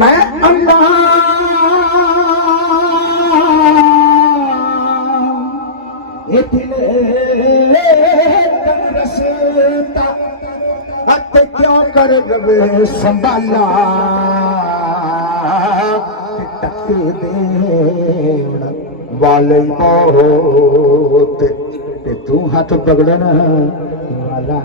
मैं अल्लाह ये दिले रसता अत क्यों कर गवे संभाला टक देण वाले बहुत ते तू हाथ पकड़न वाला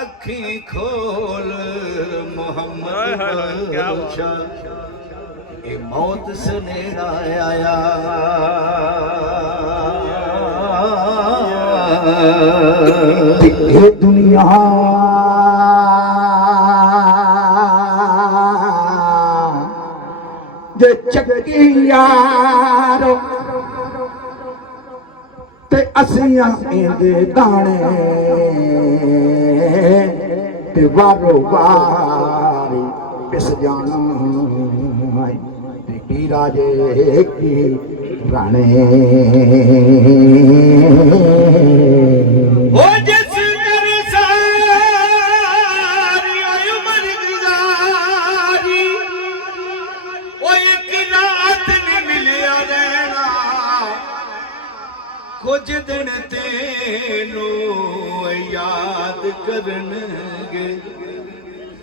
अखी खोल मोहम्मद ये मौत से नेड़ा आया ये दुनिया जे चक्की यारो ते असियां इंदे दाने ते वारो वारी पिस जाना ते राजे की राणे ओ जिस कर सारी उम्र गुजारी ओ एक रात नहीं मिलिया रहना कुछ दिन तेनू याद करनगे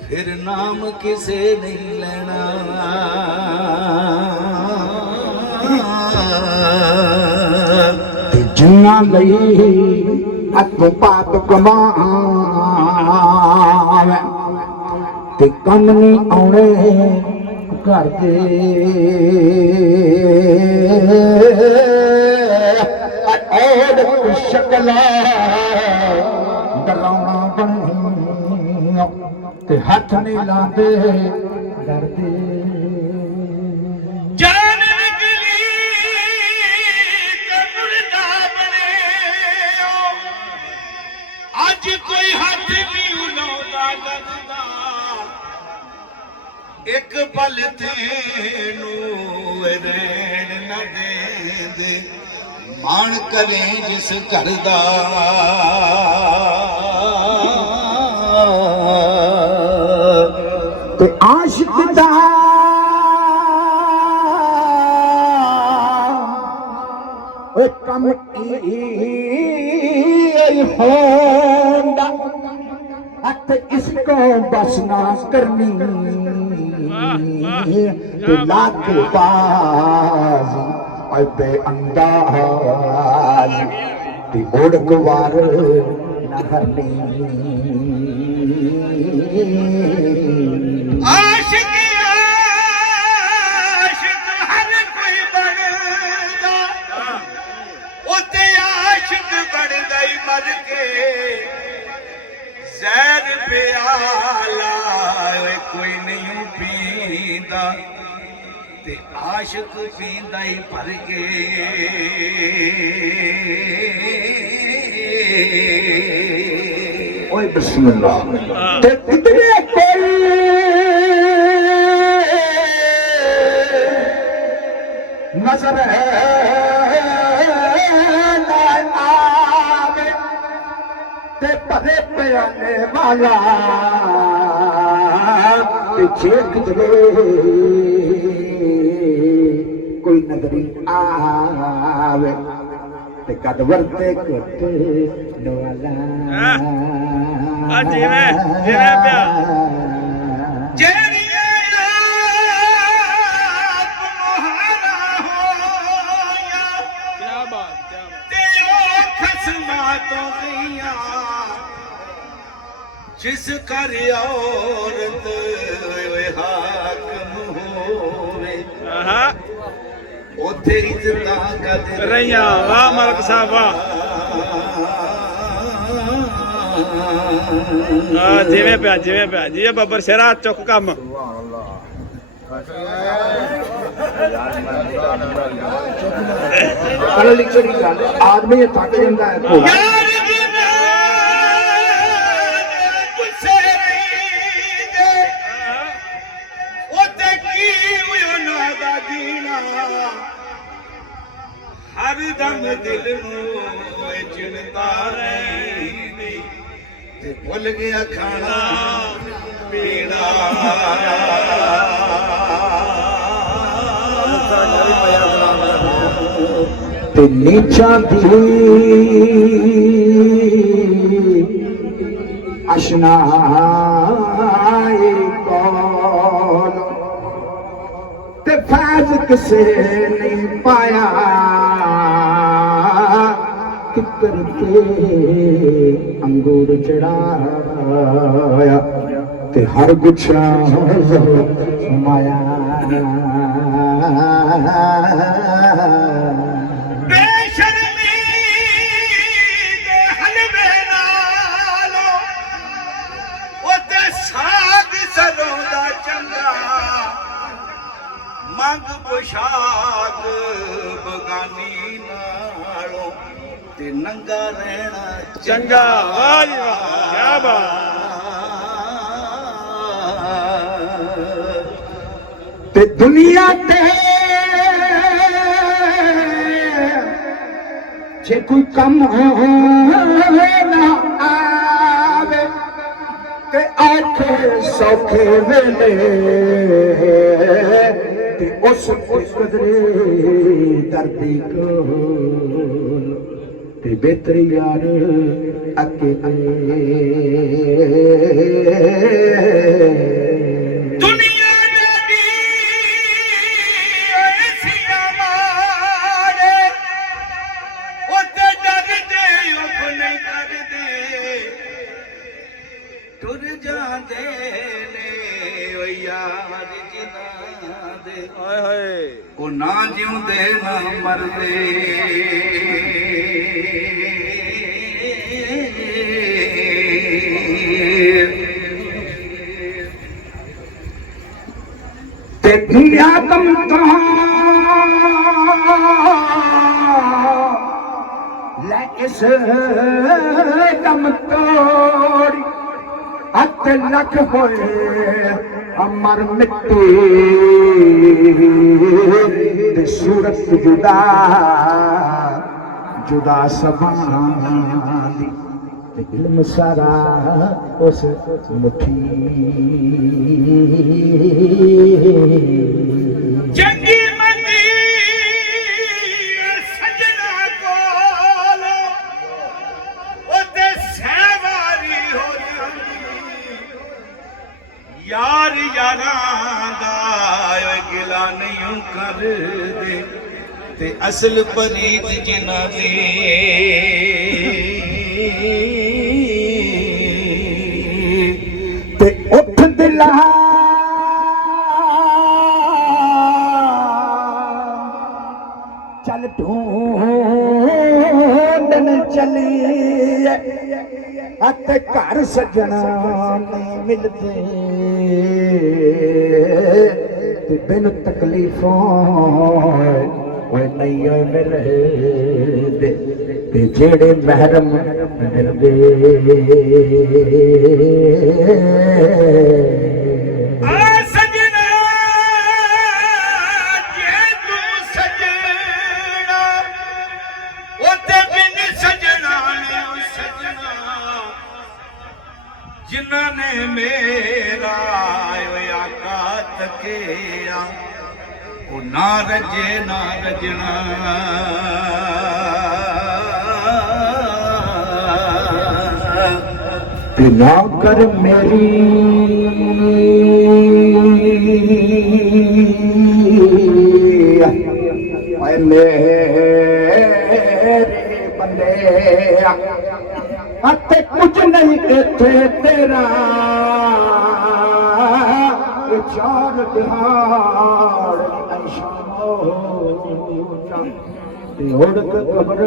फिर नाम किसे नहीं लेना जिन्ना लई अतों पाप कमावे ते कम नहीं आने घर दे ऐड शकला डरावना बने ते हाथ नहीं लाते डरदे जान निकली ते मुर्दा बने अज कोई हाथ नहीं उलाउंदा लगदा एक पल तेनू रहन न देंदे मान कले जिस घर दा ते आशिक दा ओए कम होंदा अत इसको बस ना करनी ते लाख बाजी ओए बेअंदाज ते ओढ़ वार ना करनी आशिक आशिक हर कोई बनदा उते आशिक बनदा ही मर के जहर प्याला कोई नहीं पींदा ते आशिक पींदा ही भर के ओए बिस्मिल्लाह ते इतने कोई नजर है ना आवे ते भरे प्याने वाला ते चेक दे कोई नजरी आवे ते कद वरते कोते नवाला जिवे जिवे प्या जेड़ियां रात मुहारा होया क्या बात ते ओ खसमा तो गईया जिस कर औरत हाकम होवे उथे इज्जतां कदर रैया वाह मलक साहब वाह जिवें पिया जी बब्बर शेरा चुक कम आदमी थक जाता है ਤੇ ਭੁੱਲ ਗਿਆ ਖਾਣਾ ਪੀਣਾ ਤੇ ਨੀਚਾਂ ਦੀ ਅਸ਼ਨਾਈ ਕੋਲ ਤੇ ਫੈਜ਼ ਕਿਸੇ ਨਹੀਂ ਪਾਇਆ ਕਿੱਕਰ ਕੇ ਅੰਗੂਰ ਚੜਾਇਆ ਤੇ ਹਰ ਗੁੱਛਾ ਮਾਇਆ ਬੇਸ਼ਰਮੀ ਦੇ ਹਲਵੇ ਨਾਲੋਂ ਉਹਦੇ ਸਾਗ ਸਰੋਂ ਦਾ ਚੰਗਾ ਮੰਗ ਪੁਸ਼ਾਕ ਬਗਾਨੀ ਨਾਲੋਂ ਤੇ ਨੰਗਾ ਰਹਿਣਾ ਚੰਗਾ ਵਾਹ ਜੀ ਵਾਹ ਕੀ ਬਾਤ ਤੇ ਦੁਨੀਆ ਤੇ ਜੇ ਕੋਈ ਕੰਮ ਨਾ ਆਵੇ ਤੇ ਆਖੇ ਸੌਖੇ ਵੇਲੇ ਤੇ ਉਸ ਕਦਰੇ ਦਰਦੀ ਕੋਲ ਤੇ ਬਿਹਤਰ ਯਾਰ ਅਕੇਲੇ ਦੁਨੀਆ ਦੀ ਐਸੀਆਂ ਮਾਰੇ ਉਹਦੇ ਡਰਦੇ ਉਹ ਨਹੀਂ ਕਰਦੇ ਟੁਰ ਜਾਂਦੇ ਨੇ ਓ ਯਾਰ ਜਿਨ੍ਹਾਂ ਦੇ ਹਾਏ ਹਾਏ ਉਹ ਨਾ ਜਿਉਂਦੇ ਨਾ ਮਰਦੇ ਤੇ ਦੁਨੀਆ ਤਮਤਾ ਲੈ ਇਸ ਦਮ ਤੋੜੀ ਹੱਥ ਲੱਖ ਹੋਏ ਅਮਰ ਮਿੱਟੀ ਤੇ ਸੂਰਤ ਜੁਦਾ ਜੁਦਾ ਸਭਾਂ ਦੀ ਤੇ ਇਲਮ ਸਾਰਾ ਉਸ ਮੁੱਠੀ ਚੰਗੀ ਮੰਦੀ ਸਜਣਾ ਕੋਲ ਉਹਦੇ ਸਹਿਵਾਰੀ ਹੋ ਜਾਂਦੀ ਯਾਰ ਯਾਰਾਂ ਦਾ ਓਏ ਗਿਲਾ ਨਹੀਂ ਕਰਦੇ ਤੇ ਅਸਲ ਪਰੀਤ ਜਿਨ੍ਹਾਂ ਤੇ ਉੱਠ ਦਿਲਾ ਚੱਲ ਢੂੰਡਣ ਚੱਲੀਏ ਅਤੇ ਘਰ ਸੱਜਣਾ ਨਹੀਂ ਮਿਲਦੇ ਤੇ ਬਿਨ ਤਕਲੀਫੋਂ ਓਏ ਨਹੀਂ ਓਏ ਮਿਲਦੇ ਤੇ ਜਿਹੜੇ ਮਹਿਰਮ ਮਿਲਦੇ ਆ ਸਜਣਾ ਜੇ ਤੂੰ ਸਜਣਾ ਉਹਦੇ ਬਿਨ ਸਜਣਾ ਨੇ ਉਹ ਸਜਣਾ ਜਿਨ੍ਹਾਂ ਨੇ ਮੇਰਾ ਓਏ ਆਕਾ ਤਕਿਆ ਉਹ ਨਾ ਰਜੇ ਨਾ ਰਜਣਾ ਤੇ ਨਾ ਕਰ ਮੇਰੀ ਓਏ ਮੇਰੇ ਬੰਦੇ ਅਤੇ ਕੁਝ ਨਹੀਂ ਇੱਥੇ ਤੇਰਾ ਇਹ ਚਾਰ ਦਿਹਾੜ ਅਸ਼ਾਮੋ ਤੇ ਉੜਕ ਕਬਰ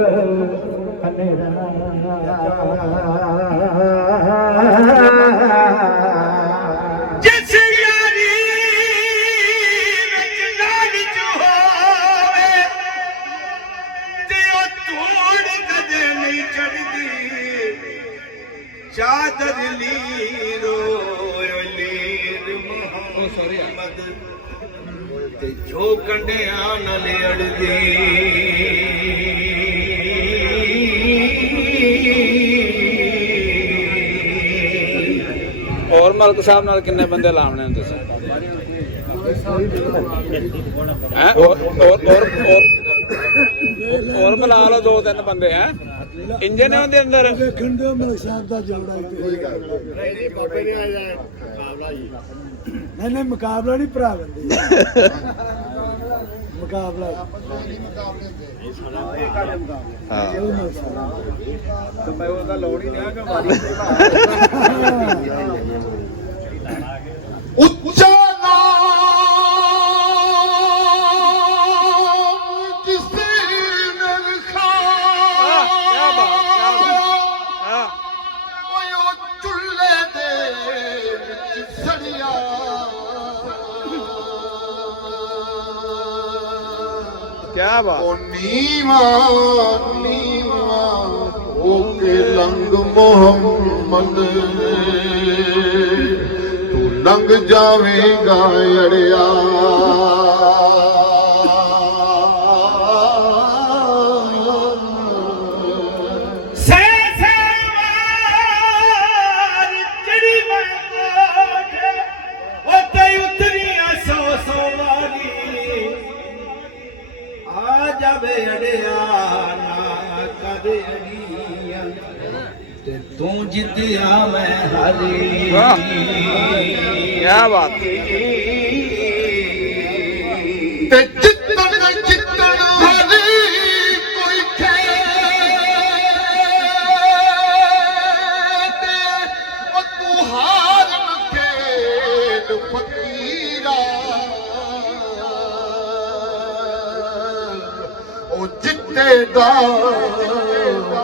ਹਨੇਰਾ ਜਿਸ ਯਾਰੀ ਵਿੱਚ ਲਾਡ ਚ ਹੋਵੇ ਤੇ ਉਹ ਧੂੜ ਕਦੇ ਨਹੀਂ ਚੜਦੀ ਚਾਦਰ ਲੀਰੋ ਲੀਰ ਮੁਹੰਮਦ ਤੇ ਜੋ ਕੰਡਿਆਂ ਨਾਲ ਅੜਦੀ ਹੋਰ ਮਲਕ ਸਾਹਿਬ ਨਾਲ ਕਿੰਨੇ ਬੰਦੇ ਲਾਉਣੇ ਨੇ ਤੁਸੀਂ ਹੈ ਹੋਰ ਬੁਲਾ ਲਓ 2-3 ਬੰਦੇ ਹੈ ਇੰਜਨ ਹੈ ਉਹਦੇ ਅੰਦਰ ਦੇਖਣ ਦੇ ਮਲਕ ਸਾਹਿਬ ਦਾ ਜੋੜਾ ਨਹੀਂ ਮੁਕਾਬਲਾ ਨਹੀਂ ਭਰਾ ਬੰਦੇ ਮੁਕਾਬਲਾ ਹਾਂ ਤੇ ਮੈਂ ਉਹਦਾ ਲੋੜ ਹੀ ਨਹੀਂ ਕਿ ਉੱਚਾ ਨਾਮ ਕਿਸੇ ਨੇ ਲਿਖਾ ਕੀ ਬਾਤ ਹਾਂ ਓਏ ਉਹ ਚੁੱਲ੍ਹੇ ਦੇ ਵਿੱਚ ਸੜਿਆ ਕੀ ਬਾਤ ਉਹ ਨੀਵਾ ਹੋ ਕੇ ਲੰਗ ਮੁਹੰਮਦ ਤੂੰ ਲੰਘ ਜਾਵੇਂਗਾ ਅੜਿਆ ਤੂੰ ਜਿੱਤਿਆ ਮੈਂ ਹਾਰੀ ਕੀ ਬਾਤ ਤੇ ਜਿੱਤਣ ਹਾਰੀ ਕੋਈ ਖੇਡ ਉਹ ਤੂੰ ਹਾਰ ਨਾ ਖੇਡ ਫਕੀਰਾ ਉਹ ਜਿੱਤੇ ਦਾ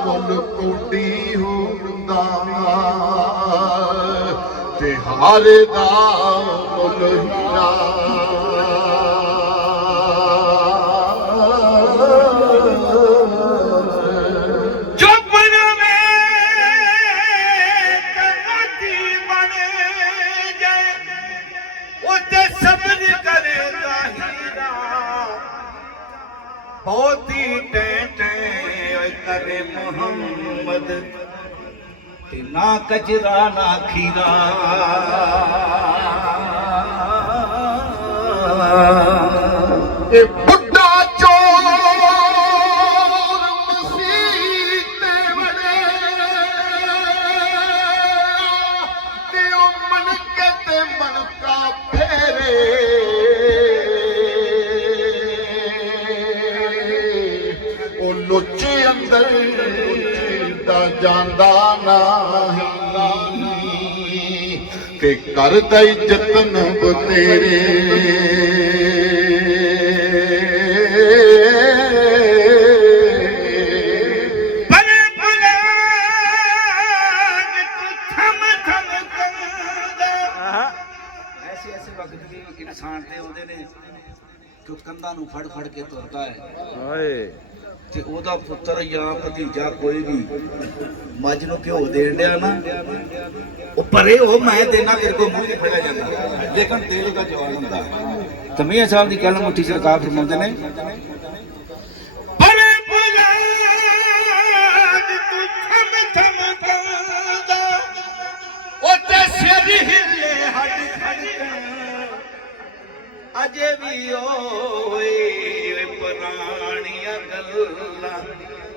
ਮੁੱਲ ਕੋਡੀ ਹੁੰਦਾ ਤੇ ਹਾਰੇ ਦਾ ਮੁੱਲ ਹੀਰਾ ਜੋ ਬਣਵੇ ਕਨਾਤੀ ਬਣੇ ਜਾਏ ਉੱਤੇ ਸਬਰ ਕਰੇਗਾ ਹੀਰਾ ਬਹੁਤੀ ਟੈਂਟੇ करे मोहम्मद ना कचरा ना खीरा ए बुड्ढा चोर मसीह ते बड़े ते ओ मन के ते मन का फेरे ओ लुच्चे अंदर दा जांदा नहीं ते करदा जतन बतेरे बड़े बुलाग तू थम थम कंदा ਐਸੇ ਐਸੇ ਵਕਤ ਵੀ ਇਨਸਾਨ ਤੇ ਆਉਂਦੇ ਨੇ ਕਿ ਕੰਧਾਂ ਨੂੰ ਫੜ ਫੜ ਕੇ ਤੁਰਦਾ ਹੈ ਓਏ ਤੇ ਉਹਦਾ ਪੁੱਤਰ ਜਾਂ ਭਤੀਜਾ ਕੋਈ ਵੀ ਮੱਝ ਨੂੰ ਘਿਓ ਦੇਣ ਡਿਆ ਨਾ ਉਹ ਪਰੇ ਉਹ ਮੈਂ ਦੇਣਾ ਤੇਰੇ ਕੋਲ ਮੂੰਹ ਨਹੀਂ ਫੜਿਆ ਜਾਂਦਾ ਲੇਕਿਨ ਦਿਲ ਦਾ ਜਵਾਨ ਹੁੰਦਾ ਤਮੀਆ ਸਾਹਿਬ ਦੀ ਕਲਮ ਮੁੱਠੀ ਸਰਕਾਰ ਫਰਮਾਉਂਦੇ ਨੇ ਬੜੇ ਬੁਲਾਗ ਤੂੰ ਥਮ ਥਮ ਕੰਦਾ ਉਹ ਤੇ ਸਿਰ ਹਿੱਲੇ ਹੱਡ ਖੜਕਾ ਅਜੇ ਵੀ ਓਏ ਪੁਰਾਣੀਆਂ ਗੱਲਾਂ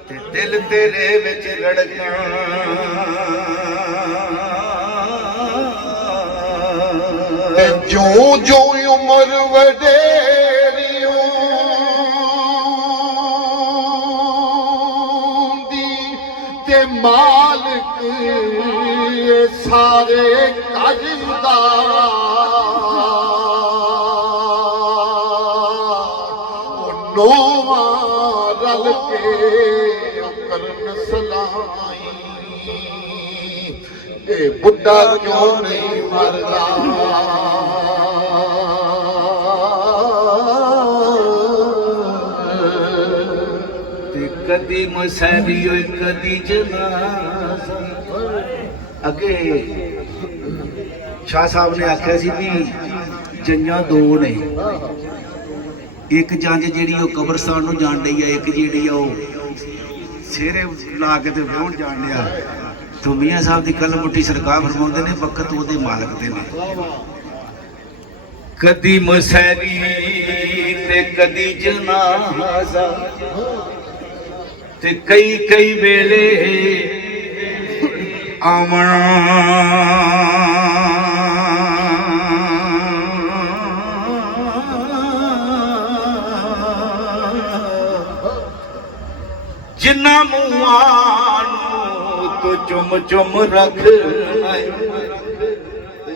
ਤੇ ਦਿਲ ਤੇਰੇ ਵਿੱਚ ਰੜਕਾਂ ਤੇ ਜਿਉਂ ਜਿਉਂ ਉਮਰ ਵਡੇਰੀ ਹੁੰਦੀ ਤੇ ਮਾਲਕ ਇਹ ਸਾਰੇ ਕੱਜ ਦਾ ਨੋਵਾਂ ਰਲ ਕੇ ਕਰਨ ਸਲਾਈ ਇਹ ਬੁੱਢਾ ਕਿਉਂ ਨਹੀਂ ਮਰਦਾ ਤੇ ਕਦੀ ਮਸੈਬੀ ਹੋਏ ਕਦੀ ਜਨਾਜ਼ਾ ਅੱਗੇ ਸ਼ਾਹ ਸਾਹਿਬ ਨੇ ਆਖਿਆ ਸੀ ਵੀ ਜੰਜਾਂ ਦੋ ਨੇ ਇੱਕ ਜੰਜ ਜਿਹੜੀ ਉਹ ਕਬਰਸਤਾਨ ਨੂੰ ਜਾਣ ਡਈ ਆ ਇੱਕ ਜਿਹੜੀ ਆ ਉਹ ਸਿਹਰੇ ਲਾ ਕੇ ਤੇ ਵਿਆਹਣ ਜਾਣ ਡਿਆ तो मियाँ साहब की कल मुट्ठी सरकार फरमाते ने वक्त वो मालक दे ने कदी मसैरी ते कदी जनाजा ते कई कई वेले आवना जिन्ना मुआं तो चुम चुम रख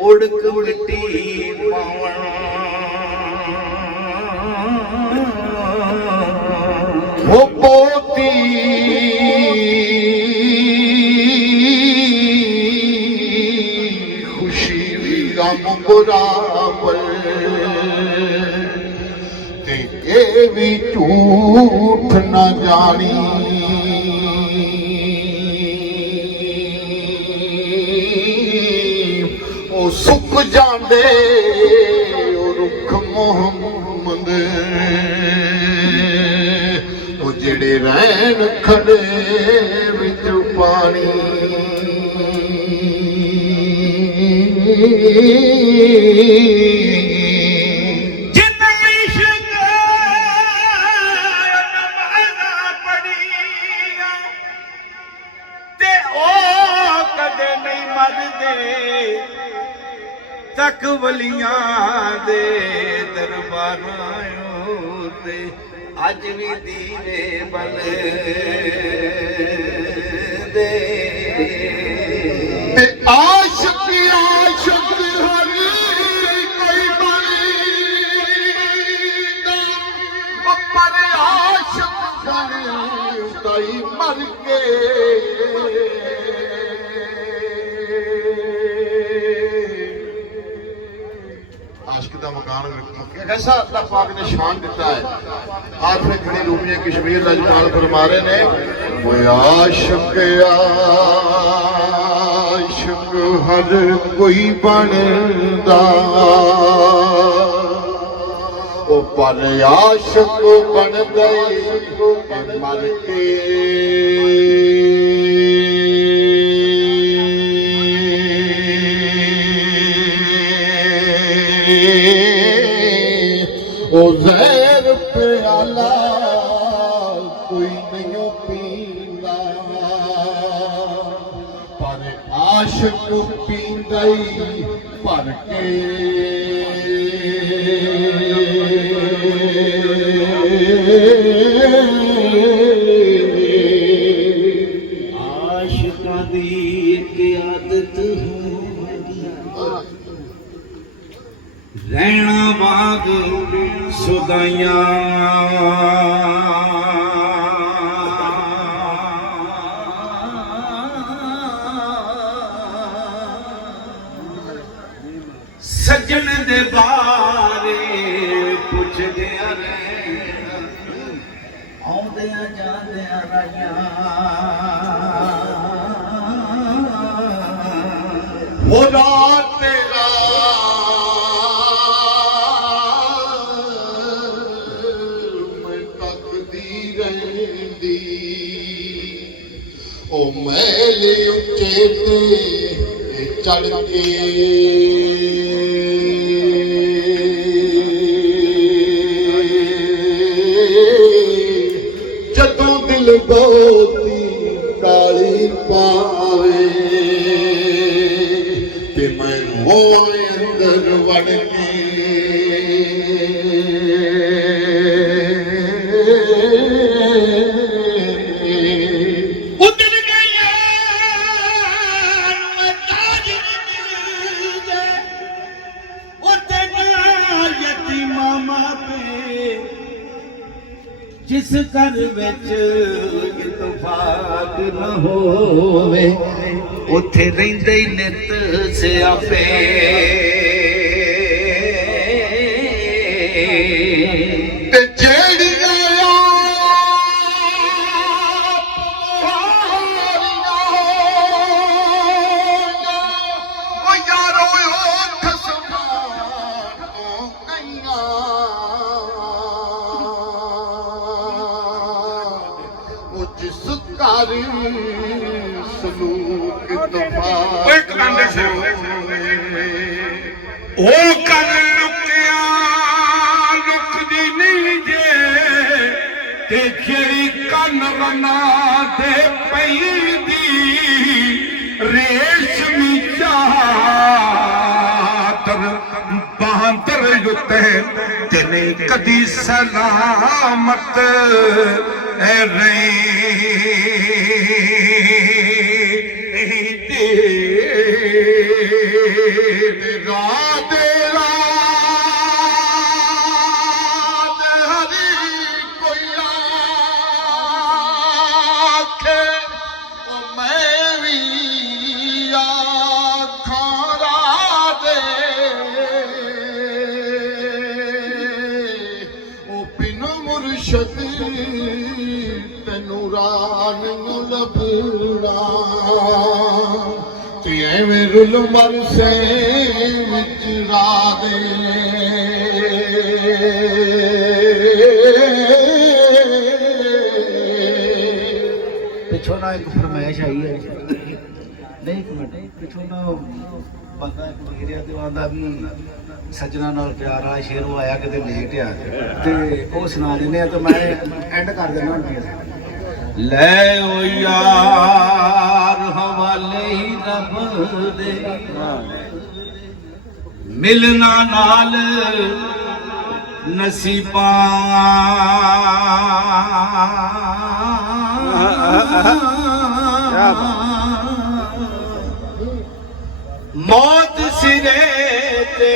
उड़क मिट्टी पावन हो पोती खुशी भी गम बराबर ते ये भी झूठ न जानी ओ सुख जांदे ओ रुख मोहम्मद ओ जेड़े रहन खड़े विच पानी तक वलियां दे दरबारां ते अज भी दीवे बल दे आशिक आशिक हरी कोई बनी पर आशिक बनी कई मर के आशिक का मकान कैसा अल्लाह पाक ने शान दिता है आज में खड़ी रूपियां कश्मीर राजपाल फरमा रहे ने वो आशिक आशिक हर कोई बनदा ओ पर आशिक बन गए मर के ओ ज़हर प्याला कोई नहीं पींदा पर आशिक पींदा ही भर के आशिकां दी एक आदत रहना बाग सुदाइया सजन दे बारे पुछ गया आउंदियां जांदियां राइयां वो रात तेरा ओ मैले उच्चे ते चढ़ के जदों दिल बहुती काली पावे ते मैं होए अंदर वड़ के जिस घर विच इतफाक न होवे उथे रहिंदे ही नित सियापे ते जेड़ियां सलूक ਤੂਫਾਨ ਓਏ ਕਲਾਂਦੇ ਸਿਰ ਉਹ ਕਰ ਲੁਕਿਆ ਲੁਕਦੀ ਨਹੀਂ ਜੇ ਤੇ ਜਿਹੜੀ ਕੰਨ ਰਨਾ ਦੇ ਪੈਂਦੀ ਰੇਸ਼ਮੀ ਚਾਦਰ ਬਾਂਦਰ ਉੱਤੇ ਤੇ ਨਹੀਂ ਕਦੀ ਸਲਾਮਤ ਰਹਿੰਦੀ ਰਾਤ ਹਰੀ ਕੋਈ ਆਖੇ ਉਹ ਮੈਂ ਵੀ ਆਖਾਂ ਰਾਤ ਉਹ ਬਿਨ ਮੁਰਸ਼ਦ ਤੈਨੂੰ ਰਾਹ ਨੂੰ ਲੱਭਣਾ ਤੇ ਐਵੇਂ ਰੁਲ ਮਰ ਸੇ ਵਿੱਚ ਰਾਹ ਦੇ ਪਿੱਛੋਂ ਨਾ ਇੱਕ ਫਰਮਾਇਸ਼ ਆਈ ਹੈ ਨਹੀਂ ਇੱਕ ਮਿੰਟ ਪਿੱਛੋਂ ਨਾ ਬੰਦਾ ਇੱਕ ਵਗਿਰਿਆ ਤੇ ਆਂਦਾ ਵੀ ਸੱਜਣਾ ਨਾਲ ਪਿਆਰ ਆ ਸ਼ੇਰ ਉਹ ਆਇਆ ਕਿਤੇ ਲੇਟ ਆ ਤੇ ਉਹ ਸੁਣਾ ਦਿੰਦੇ ਆ ਤੇ ਮੈਂ ਐਂਡ ਕਰ ਦੇਣਾ ਹੁਣ ਲੈ ਓ ਯਾਰ ਹਵਾਲੇ ਹੀ ਰੱਬ ਦੇ ਮਿਲਣਾ ਨਾਲ ਨਸੀਬਾਂ ਮੌਤ ਸਿਰੇ ਤੇ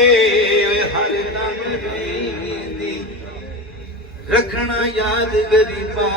ਹਰ ਦਮ ਰਹਿੰਦੀ ਰੱਖਣਾ ਯਾਦ ਗਰੀਬਾਂ